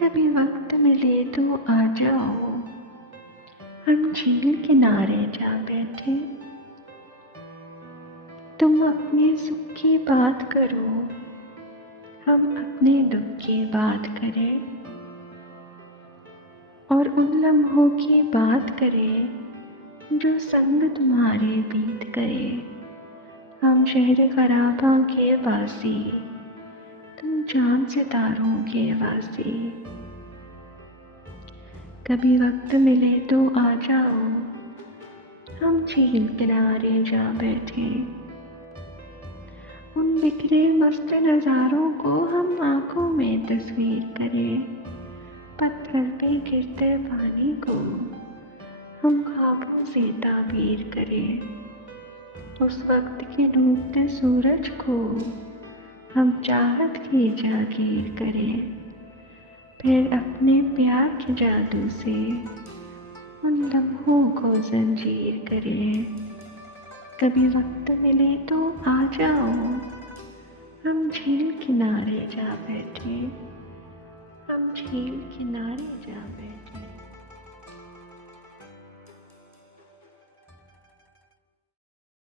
कभी वक्त मिले तो आ जाओ, हम झील किनारे जा बैठे। तुम अपने सुख की बात करो, हम अपने दुख की बात करें, और उन लम्हों की बात करें जो संग तुम्हारे बीत गए। हम शहर खराबा के वासी, तुम चांद सितारों के वासी। कभी वक्त मिले तो आ जाओ, हम झील किनारे जा बैठे। उन बिखरे मस्त नज़ारों को हम आंखों में तस्वीर करें। पत्थर पे गिरते पानी को हम ख्वाबों से ताबीर करें। उस वक्त के डूबते सूरज को हम चाहत की जागीर करें। फिर अपने प्यार के जादू से उन लम्हों को जंजीर करें। कभी वक्त मिले तो आ जाओ, हम झील किनारे जा बैठे। हम झील किनारे